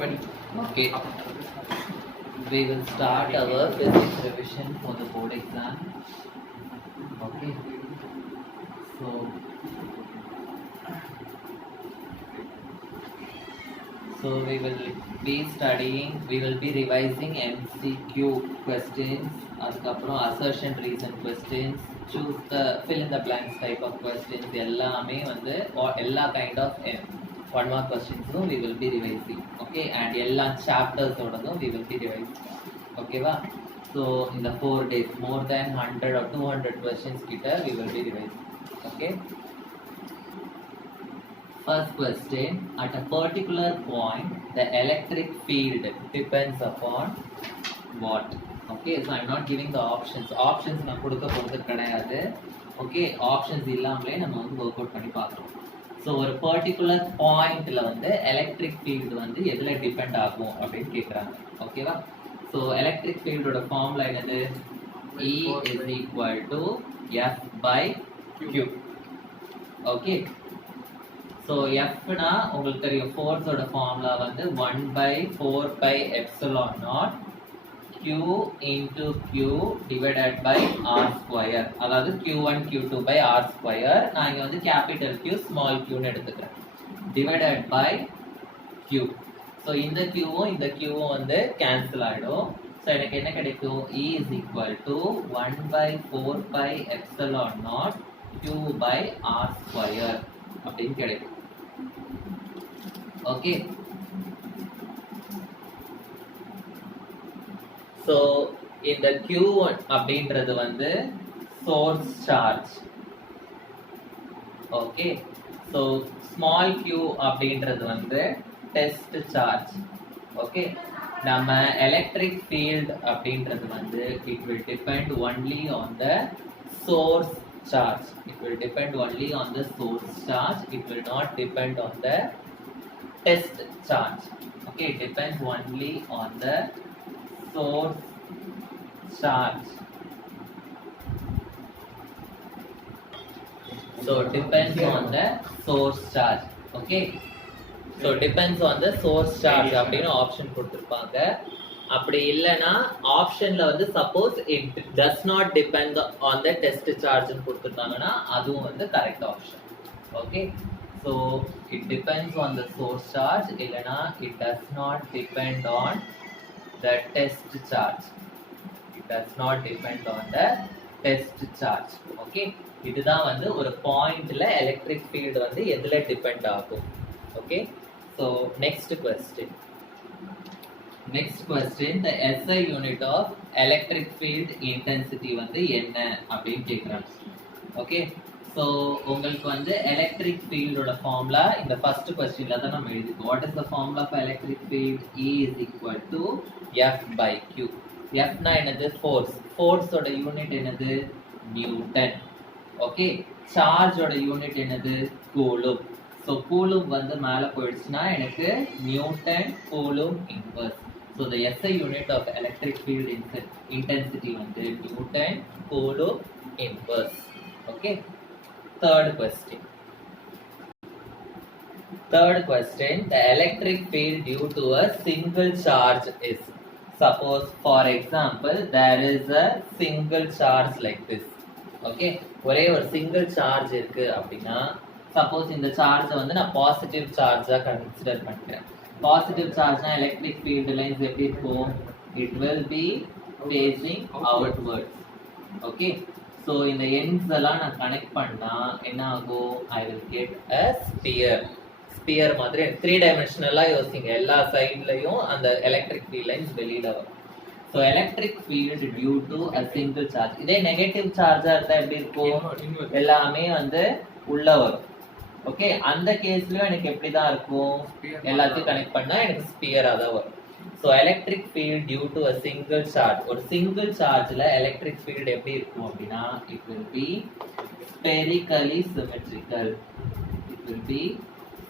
Okay, we will start our physics revision for the board exam. Okay, so we will be revising MCQ questions, அதுக்கப்புறம் assertion reason questions, fill in the blanks type of questions, எல்லாமே வந்து எல்லா kind of 1 mark questions we will be revising. Okay, and எல்லா chapters ஓடதும் we will be revising. Okay va? So in the 4 days more than 100 or 200 questions kita we will be revising. Okay, first question, at a particular point the electric field depends upon what? Okay, so I'm not giving the options நான் கொடுக்க போறது கிடையாது. Okay, options இல்லாமலே நம்ம வந்து work out பண்ணி பார்க்கறோம். So ஒரு particular pointல வந்து electric field வந்து எதுல டிபெண்ட் ஆகும் அப்படினு கேக்குறாங்க. ஓகேவா? So electric field ஓட ஃபார்முலா என்னது? E is equal to F by Q. Okay, so F na உங்களுக்கு தெரியும் force ஓட ஃபார்முலா வந்து 1 by 4 pi epsilon naught Q into Q divided by R square. அதாவது Q1 Q2 by R square. நான் இங்க வந்து capital Q small q னு எடுத்துக்கிறேன். Divided by Q. So இந்த Q இந்த Q வந்து cancel ஆயிடும். So எனக்கு என்ன கிடைக்கும்? E is equal to 1 by 4 pi epsilon naught Q by R square அப்படின்னு கிடைக்கும். Okay, so இந்த Q1 அப்படின்றது வந்து source charge. Okay, so small q அப்படின்றது வந்து test charge. Okay, நம்ம electric field அப்படின்றது வந்து it will depend only on the source charge. It will depend only on the source charge. It will not depend on the test charge. Okay, it depends only on the source charge. So depends on the source charge. Okay, so depends on the source charge அப்படினு option கொடுத்திருப்பாங்க. அப்படி இல்லனா ஆப்ஷன்ல வந்து suppose it does not depend on the test charge னு கொடுத்திருந்தாங்கன்னா அதுவும் வந்து correct option. Okay, so it depends on the source charge இல்லனா it does not depend on the test charge. It does not depend on the test charge. Okay, இதுதான் வந்து ஒரு பாயிண்ட்ல electric field வந்து எதுல டிபெண்ட் ஆகும். Okay, so next question, the SI unit of electric field intensity வந்து என்ன அப்படினு கேக்குறாங்க. Okay, so உங்களுக்கு வந்து electric field ஓட ஃபார்முலா இந்த ஃபர்ஸ்ட் क्वेश्चनல தான் நம்ம எழுதிருக்கோம். What is the formula for electric field? E is equal to F by Q. F னா என்னது? force ஓட யூனிட் என்னது? நியூட்டன். Okay, charge ஓட யூனிட் என்னது? கூலும். So கூலும் வந்து மேல போயிடுச்சுனா எனக்கு Newton coulomb inverse. So the SI unit of electric field intensity வந்து Newton coulomb inverse. Okay, third question, the electric field due to a single charge is, suppose for example there is a single charge like this. Okay, ஒரே ஒரு single charge இருக்கு அப்படினா suppose இந்த சார்ஜை வந்து நான் positive சார்ஜா consider பண்றேன். Positive சார்ஜ்னா electric field lines எப்படி இருக்கும்? It will be facing outwards. Okay, so இந்த ends எல்லாம் நான் கனெக்ட் பண்ணா என்ன ஆகும்? I will get a sphere மாதிரி 3 டைமென்ஷனலா யோசிங்க. எல்லா சைடுலயும் அந்த எலக்ட்ரிக் ஃபீல்ட் லைன்ஸ் வெளியில வரும். So electric field due to a single charge. இதே நெகட்டிவ் சார்ஜா இருந்தா எப்படி இருக்கும்? எல்லாமே வந்து உள்ள வரும். ஓகே, அந்த கேஸ்லயும் எனக்கு எப்படி தான் இருக்கும்? எல்லாத்தையும் கனெக்ட் பண்ணா எனக்கு ஸ்பியரா தான் வரும். So electric field due to a single charge, ஒரு single chargeல electric field எப்படி இருக்கும் அப்படின்னா it will be spherically symmetrical. It will be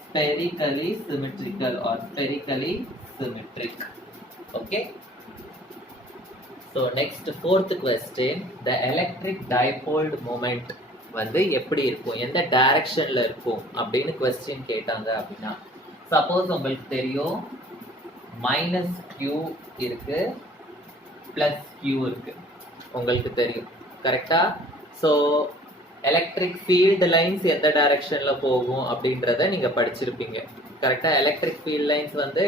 spherically symmetrical or spherically symmetric. Okay, so next fourth question, the electric dipole moment வந்து எப்படி இருக்கும்? எந்த டைரக்ஷன்ல இருக்கும் அப்படின்னு क्वेश्चन கேட்டாங்க அப்படின்னா, சப்போஸ் உங்களுக்கு தெரியும் மைனஸ் கியூ இருக்கு, பிளஸ் கியூ இருக்கு, உங்களுக்கு தெரியும் கரெக்டா? ஸோ எலக்ட்ரிக் ஃபீல்டு லைன்ஸ் எந்த டைரக்ஷன்ல போகும் அப்படின்றத நீங்க படிச்சிருப்பீங்க கரெக்டா? எலக்ட்ரிக் ஃபீல்ட் லைன்ஸ் வந்து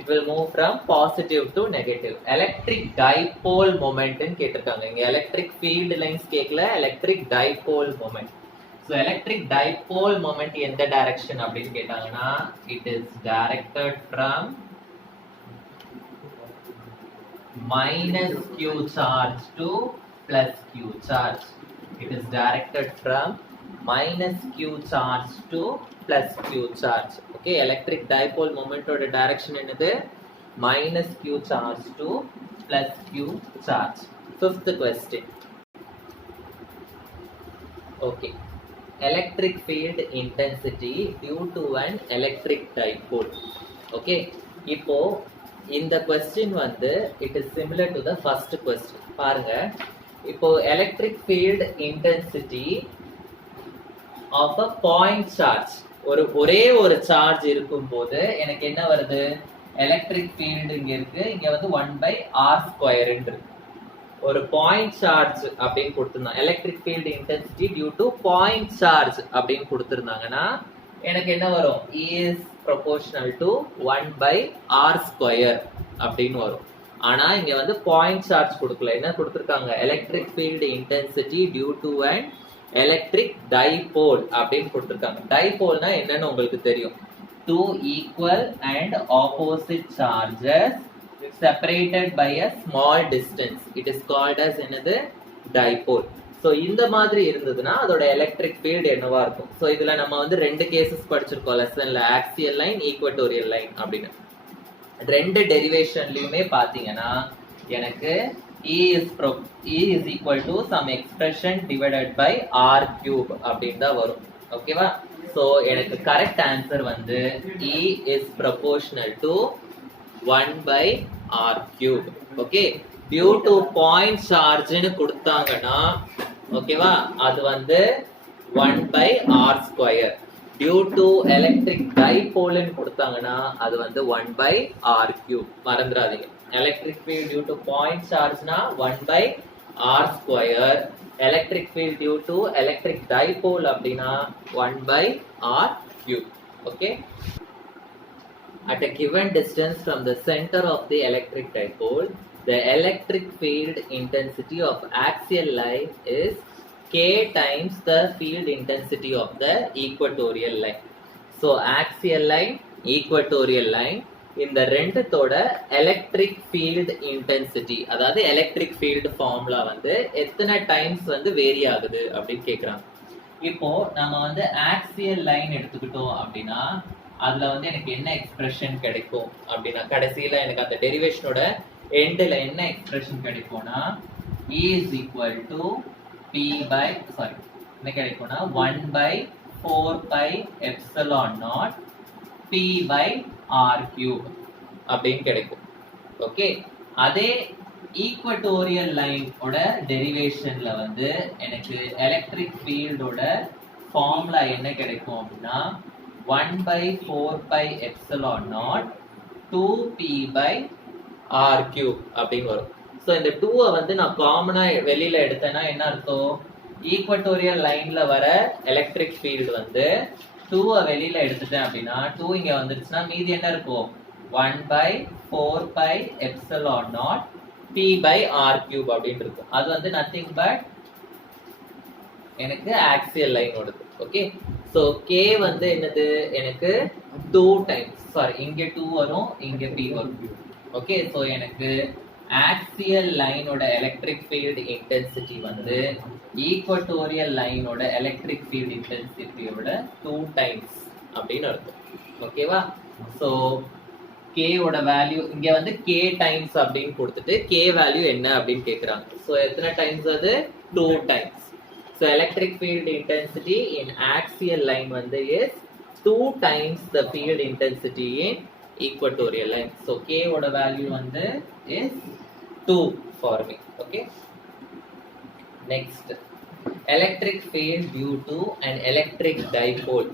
it will move from positive to negative. Electric dipole moment ன்னு கேட்டிருக்காங்க. இங்க electric field lines கேட்கல, electric dipole moment. So electric dipole moment எந்த direction அப்படின்னு கேட்டாங்கன்னா it is directed from minus q charge to plus q charge. It is directed from minus q charge to plus q charge. Okay, electric dipole moment oda direction என்னது minus q charge to plus q charge. Fifth question. Okay, electric field intensity due to an electric dipole. Okay, இப்போ இந்த question வந்து it is similar to the first question. பாருங்க, இப்போ electric field intensity of a point charge, ஒரே ஒரு charge இருக்கும் போது எனக்கு என்ன வருது? எலக்ட்ரிக் ஃபீல்டு இங்க இருக்கு, இங்க வந்து 1/r² இருக்கு. ஒரு பாயிண்ட் சார்ஜ் அப்படின்னு கொடுத்திருந்தாங்க, electric field intensity due to point charge அப்படின்னு கொடுத்திருந்தாங்கன்னா எனக்கு என்ன வரும்? is proportional to 1/r² அப்படின்னு வரும். ஆனா இங்க வந்து பாயிண்ட் சார்ஜ் கொடுக்கல, என்ன கொடுத்திருக்காங்க? Electric field intensity due to an electric dipole அப்படின்னு கொடுத்திருக்காங்க. டைபோல்னா என்னன்னு உங்களுக்கு தெரியும். Two equal and opposite charges separated by a small distance. It is called as என்னது? Dipole. So இந்த மாதிரி இருந்ததுன்னா அதோட எலக்ட்ரிக் ஃபீல்டு என்னவா இருக்கும்? So இதுல நம்ம வந்து ரெண்டு கேசஸ் படிச்சிருக்கோம் லெசன்ல, ஆக்சியல் லைன், ஈக்குவட்டோரியல் லைன் அப்படின்னு. ரெண்டு டெரிவேஷன்லயுமே பாத்தீங்கன்னா எனக்கு E is equal to some expression divided by r cube அப்படின்னு தான் வரும். ஓகேவா? சோ எனக்கு கரெக்ட் ஆன்சர் வந்து E is proportional to 1/r³. Okay, due to point சார்ஜ்னு கொடுத்தாங்கன்னா ஓகேவா அது வந்து 1/r². டியூ டு எலக்ட்ரிக் டைபோல்னு கொடுத்தாங்கன்னா அது வந்து 1/r³. மறந்துடாதீங்க, electric field due to point charge na 1/r², electric field due to electric dipole அப்படினா 1/r³. okay, at a given distance from the center of the electric dipole, the electric field intensity of axial line is k times the field intensity of the equatorial line. So axial line, equatorial line, இந்த ரெண்டுத்தோட electric field intensity, அதாவது electric field formula வந்து எத்தனை times வந்து vary ஆகுது அப்படின்னு கேட்குறாங்க. இப்போ நம்ம வந்து ஆக்சியல் லைன் எடுத்துக்கிட்டோம் அப்படின்னா அதுல வந்து எனக்கு என்ன எக்ஸ்பிரஷன் கிடைக்கும் அப்படின்னா, கடைசியில எனக்கு அந்த டெரிவேஷனோட எண்டில் என்ன எக்ஸ்பிரஷன் கிடைக்கும்னா E is equal to என்ன கிடைக்கும்னா 1/4πε0 p/r³ அப்படின்னு கிடைக்கும். ஓகே, அதே ஈக்குவட்டோரியல் லைன் ஓட டெரிவேஷன்ல வந்து எனக்கு எலக்ட்ரிக் ஃபீல்டோட ஃபார்முலா என்ன கிடைக்கும் அப்படின்னா 1/4πε0 2p/r³ அப்படின்னு வரும். ஸோ இந்த 2 வந்து நான் காமனா வெளியில எடுத்தேன்னா என்ன அர்த்தம்? ஈக்குவட்டோரியல் லைன்ல வர எலக்ட்ரிக் ஃபீல்டு வந்து 2 வெளியில எடுத்துட்டேன் அப்படின்னா 2 இங்க வந்துருச்சுன்னா மீதி என்ன இருக்கும்? 1/4πε0 p/r³ அப்படின்னு இருக்கும். அது வந்து நத்திங் பட் எனக்கு ஆக்சியல் லைனோடது. ஓகே, ஸோ k வந்து என்னது? எனக்கு 2 டைம்ஸ், சாரி இங்க 2 வரும், இங்க p வரும். ஓகே, ஸோ எனக்கு ஆக்சியல் லைனோட எலக்ட்ரிக் ஃபீல்டு இன்டென்சிட்டி வந்து ஈக்குவட்டோரியல் லைனோட எலக்ட்ரிக் ஃபீல்டு இன்டென்சிட்டியோட 2 டைம்ஸ் அப்படின்னு அர்த்தம். ஓகேவா? ஸோ k ஓட வேல்யூ இங்க வந்து k டைம்ஸ் அப்படின்னு கொடுத்துட்டு k வேல்யூ என்ன அப்படின்னு கேக்குறாங்க. ஸோ எத்தனை டைம்ஸ்? அது 2 times. So electric field intensity in axial line வந்து is 2 times the field intensity in equatorial line. So k ஓட வேல்யூ வந்து is 2 for me. Okay, next, electric field due to an electric dipole.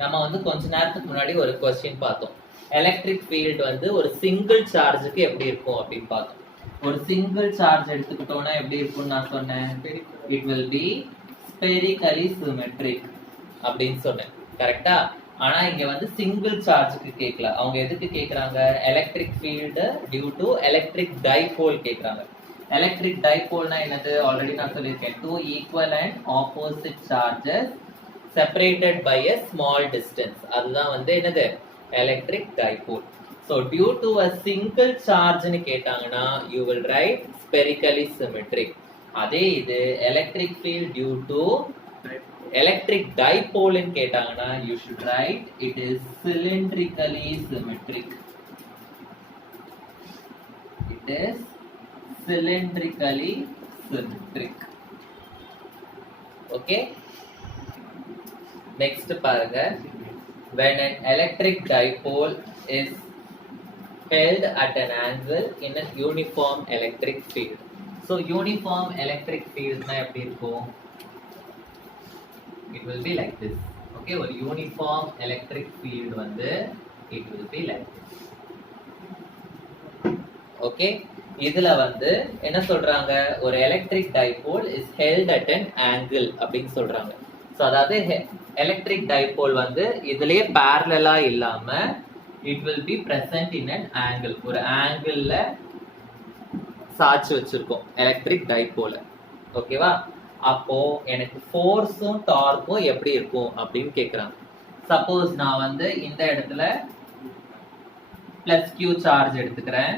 நம்ம வந்து கொஞ்ச நேரத்துக்கு முன்னாடி ஒரு question பார்த்தோம். எலக்ட்ரிக் ஃபீல்ட் வந்து ஒரு சிங்கிள் சார்ஜுக்கு எப்படி இருக்கும் அப்படின்னு பார்த்தோம். ஒரு சிங்கிள் சார்ஜ் எடுத்துக்கிட்டோம்னா எப்படி இருக்கும்னு நான் சொன்னேன், it will be spherically symmetric அப்படின்னு சொன்னேன். கரெக்டா? ஆனா இங்க வந்து சிங்கிள் சார்ஜுக்கு கேட்கல. அவங்க எதுக்கு கேக்குறாங்க? Electric field due to electric dipole கேக்குறாங்க. எலக்ட்ரிக் டைபோல்னா என்னது? ஆல்ரெடி நான் சொல்லியிருக்கேன். Two equal and opposite charges separated by a small distance. அதுதான் வந்து என்னது? Electric dipole. So due to a single charge னு கேட்டாங்கன்னா you will write spherically symmetric. அதே இது electric field due to electric dipole னு கேட்டாங்கன்னா you should write it is cylindrically symmetric. It is cylindrically symmetric. Okay? Next பாருங்க, when an electric dipole is held at an angle in a uniform electric field. So uniform electric field na eppadi irukum? It will be like this. Okay, ஒரு uniform electric field வந்து it will be like this. Okay, இதுல வந்து என்ன சொல்றாங்க? ஒரு electric dipole is held at an angle அப்படின்னு சொல்றாங்க. So அதாவது electric dipole வந்து இதுலயே parallel-ஆ இல்லாம it will be present in an angle. ஒரு angle-ல சாட்சி வச்சிருக்கோம் electric dipole. ஓகேவா? அப்போ எனக்கு ஃபோர்ஸும் டார்க்கும் எப்படி இருக்கும் அப்படின்னு கேக்குறாங்க. சப்போஸ் நான் வந்து இந்த இடத்துல பிளஸ் கியூ சார்ஜ் எடுத்துக்கிறேன்,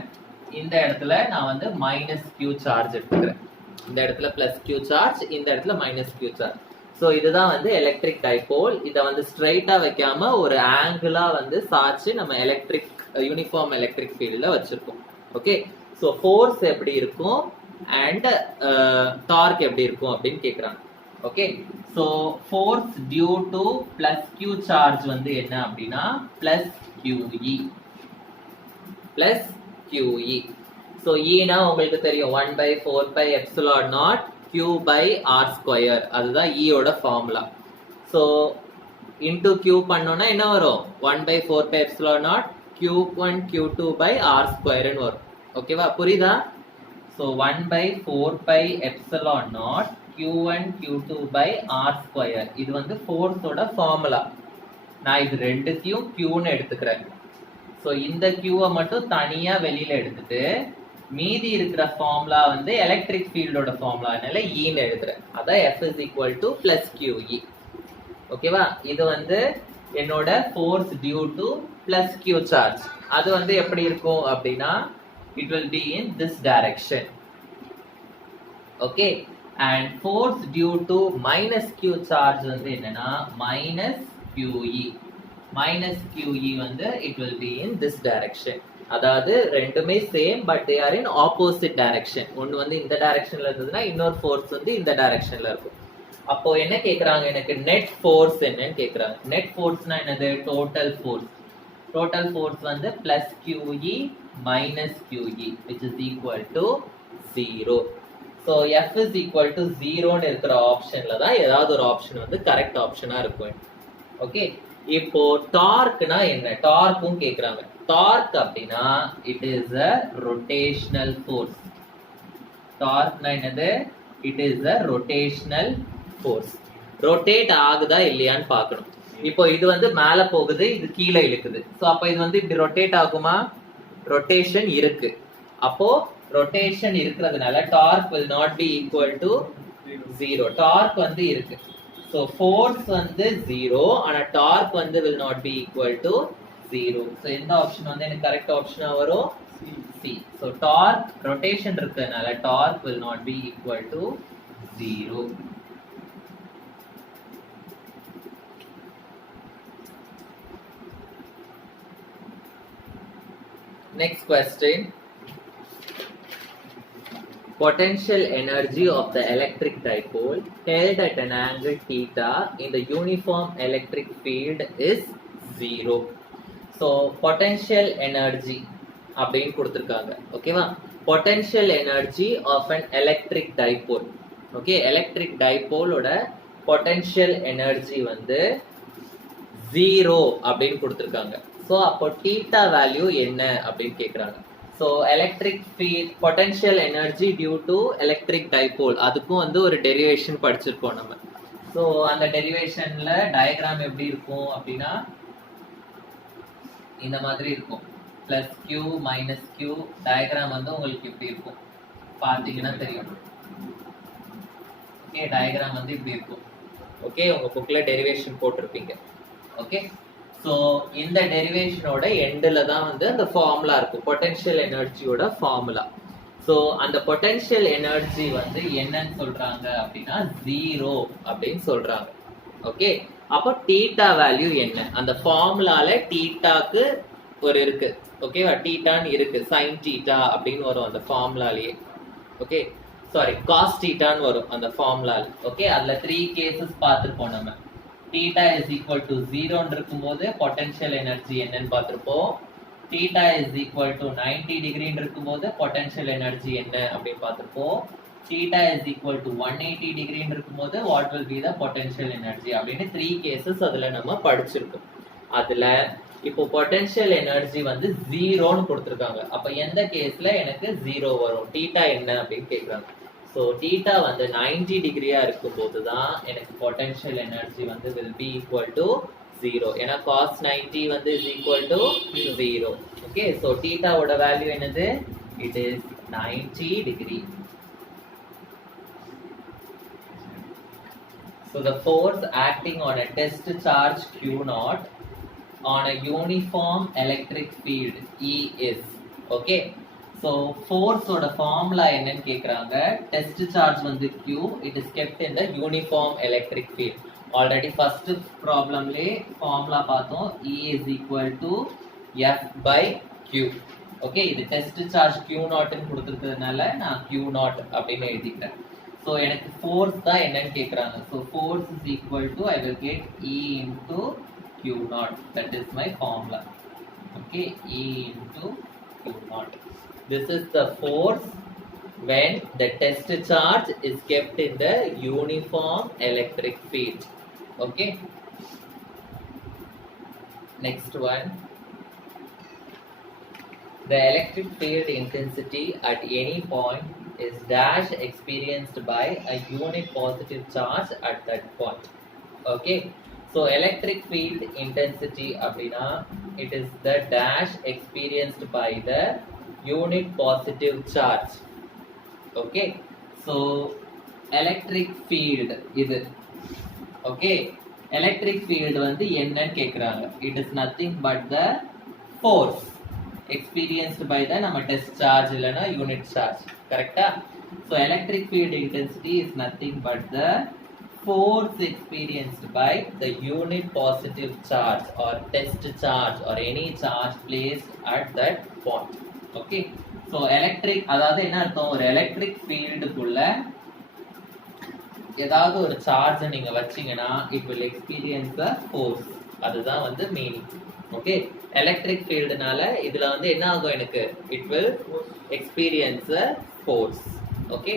இந்த இடத்துல நான் வந்து மைனஸ் கியூ சார்ஜ் எடுத்துக்கிறேன். இந்த இடத்துல பிளஸ் கியூ சார்ஜ், இந்த இடத்துல மைனஸ் கியூ சார்ஜ். ஸோ இதுதான் வந்து எலக்ட்ரிக் டைபோல். இதை வந்து ஸ்ட்ரைட்டா வைக்காம ஒரு ஆங்கிளா வந்து சாய்ச்சி நம்ம எலக்ட்ரிக் யூனிஃபார்ம் எலக்ட்ரிக் ஃபீல்ட்ல வச்சிருக்கோம். ஓகே, ஸோ ஃபோர்ஸ் எப்படி இருக்கும் அண்ட் டார்க் எப்படி இருக்கும் அப்படின்னு கேட்குறாங்க. Okay, so force due to plus q charge வந்து என்ன அப்படின்னா plus q e plus q e. So ஈனா உங்களுக்கு தெரியும் 1/4πε0 Q by R square. அதுதான் E ஓட ஃபார்முலா. ஸோ இன்டூ Q பண்ணோம்னா என்ன வரும்? 1/4πε0 Q1 Q2 by R square ன்னு வரும். ஓகேவா? புரியுதா? So 1/4πε0 Q1 Q2 by R square. இது வந்து ஃபோர்ஸோட ஃபார்முலா. நான் இது ரெண்டுத்தையும் Qன்னு எடுத்துக்கிறேன். ஸோ இந்த Qவை மட்டும் தனியா வெளியில எடுத்துட்டு மீதி இருக்கிற ஃபார்முலா வந்து எலக்ட்ரிக் ஃபீல்டோட ஃபார்முலானால ஈன்னு எழுதுறேன். அதான் F is equal to plus QE. ஓகேவா? இது வந்து என்னோட force due to plus q charge. அது வந்து எப்படி இருக்கும் அப்படின்னா it will be in this direction. Okay, and force due to minus q charge வந்து என்னன்னா minus QE. minus QE வந்து it will be in this direction. அதாவது ரெண்டுமே same, but they are in opposite direction. ஒன்று வந்து இந்த டைரக்ஷன்ல இருந்ததுன்னா இன்னொரு ஃபோர்ஸ் வந்து இந்த டைரக்ஷன்ல இருக்கும். அப்போ என்ன கேட்குறாங்க? எனக்கு நெட் ஃபோர்ஸ் என்னன்னு கேட்குறாங்க. நெட் ஃபோர்ஸ்னா என்னது? Total force. டோட்டல் ஃபோர்ஸ் வந்து plus QE minus QE which is equal to 0. So F is equal to 0ன்னு இருக்கிற ஆப்ஷன்ல தான் ஏதாவது ஒரு ஆப்ஷன் வந்து கரெக்ட் ஆப்ஷனா இருக்கும். ஓகே, இப்போ டார்க்னா என்ன? டார்க்கும் கேக்குறாங்க. டார்க் அப்படின்னா it is a rotational force. டார்க்னா என்னது? It is a rotational force. Rotate ஆகுதா இல்லையான்னு பார்க்கணும். இப்போ இது வந்து மேல போகுது, இது கீழே இழுக்குது. ஸோ அப்போ இது வந்து இப்படி ரொட்டேட் ஆகுமா? ரொட்டேஷன் இருக்கு. அப்போ ரொட்டேஷன் இருக்கிறதுனால torque will not be equal to 0. Torque வந்து இருக்கு. So force வந்து 0, ஆனா டார்க் வந்து will not be equal to 0. So எந்த ஆப்ஷன் வந்து எனக்கு கரெக்ட் ஆப்ஷனா வரும்? C. So டார்க் ரொட்டேஷன் இருக்கிறதுனால torque will not be equal to 0. Next question. Potential energy of the electric dipole held at an angle theta in the uniform electric field is 0. So potential energy அப்படின்னு கொடுத்திருக்காங்க. ஓகேவா? potential energy of an electric dipole. Okay, electric டைபோலோட potential energy வந்து 0 அப்படின்னு கொடுத்திருக்காங்க. So அப்போ theta value என்ன அப்படின்னு கேட்குறாங்க. So electric field potential energy due to electric dipole, அதுக்கும் வந்து ஒரு டெரிவேஷன் படிச்சிருக்கோம் நம்ம. ஸோ அந்த டெரிவேஷன்ல டயக்ராம் எப்படி இருக்கும் அப்படின்னா இந்த மாதிரி இருக்கும். Plus q minus q diagram வந்து உங்களுக்கு இப்படி இருக்கும், பார்த்தீங்கன்னா தெரியும். ஓகே, டயக்ராம் வந்து இப்படி இருக்கும். ஓகே, உங்க புக்ல டெரிவேஷன் போட்டிருப்பீங்க. ஓகே, ஸோ இந்த டெரிவேஷனோட எண்டில் தான் வந்து அந்த ஃபார்முலா இருக்கும், பொட்டன்ஷியல் எனர்ஜியோட ஃபார்முலா. ஸோ அந்த பொட்டன்ஷியல் எனர்ஜி வந்து என்னன்னு சொல்றாங்க அப்படின்னா 0 அப்படின்னு சொல்றாங்க. ஓகே, அப்போ தீட்டா வேல்யூ என்ன? அந்த ஃபார்முலால தீட்டாக்கு ஒரு இருக்கு, ஓகேவா? தீட்டான்னு இருக்கு, சைன் தீட்டா அப்படின்னு வரும் அந்த ஃபார்முலாலேயே. ஓகே, சாரி காஸ் தீட்டான்னு வரும் அந்த ஃபார்முலால. ஓகே, அதுல 3 கேசஸ் பார்த்துருப்போம் நம்ம. தீட்டா இஸ் ஈக்குவல் டு 0 இருக்கும்போது பொட்டன்ஷியல் எனர்ஜி என்னன்னு பார்த்துருப்போம். தீட்டா இஸ் ஈக்குவல் டு 90 டிகிரின்னு இருக்கும்போது பொட்டன்ஷியல் எனர்ஜி என்ன அப்படின்னு பார்த்துருப்போம். தீட்டா இஸ் ஈக்குவல் டு 180 டிகிரின்னு இருக்கும்போது what will be the potential energy அப்படின்னு 3 கேசஸ் அதுல நம்ம படிச்சிருக்கோம். அதுல இப்போ பொட்டன்ஷியல் எனர்ஜி வந்து 0ன்னு கொடுத்துருக்காங்க. அப்ப எந்த கேஸ்ல எனக்கு 0 வரும், தீட்டா என்ன அப்படின்னு கேட்குறாங்க. ஸோ தீட்டா வந்து 90 டிகிரியா இருக்கும்போது தான் எனக்கு பொட்டன்ஷியல் எனர்ஜி வந்து வில் பி ஈக்குவல் டு 0. ஏன்னா cos 90 வந்து is equal to 0. Okay, so தீட்டாவோட வேல்யூ என்னது? It is 90 degree. So the force acting on a test charge Q0 on a uniform electric field E is. Okay, so force oda formula என்னன்னு கேக்குறாங்க. Test charge வந்து Q, it is kept in the uniform electric field. Already first problem le formula பார்த்தோம், E is equal to F by Q. Okay, இது test charge Q0 ன்னு கொடுத்திருக்கிறதுனால நான் Q0 அப்படின்னு எழுதிக்கிறேன். So எனக்கு force தான் என்னன்னு கேக்குறாங்க. So force is equal to I will get E into Q0. That is my formula. Okay, E into Q0. This is the force when the test charge is kept in the uniform electric field. Okay, next one. The electric field intensity at any point is dash experienced by a unit positive charge at that point. Okay, so electric field intensity அப்படினா it is the dash experienced by the unit positive charge. Okay, so electric field இது. Okay, electric field வந்து என்னன்னு கேக்குறாங்க. It is nothing but the force experienced by the நம்ம test charge இல்லனா unit charge. கரெக்ட்டா? So electric field intensity is nothing but the force experienced by the unit positive charge or test charge or any charge placed at that point. Okay, so electric அதாவது என்ன அர்த்தம்? ஒரு electric field குள்ள ஏதாவது ஒரு charge நீங்க வச்சீங்கன்னா it will experience a force. அதுதான் வந்து மீனிங். ஓகே, எலக்ட்ரிக் ஃபீல்டுனால இதுல வந்து என்ன ஆகும்? எனக்கு it will experience a force. Okay.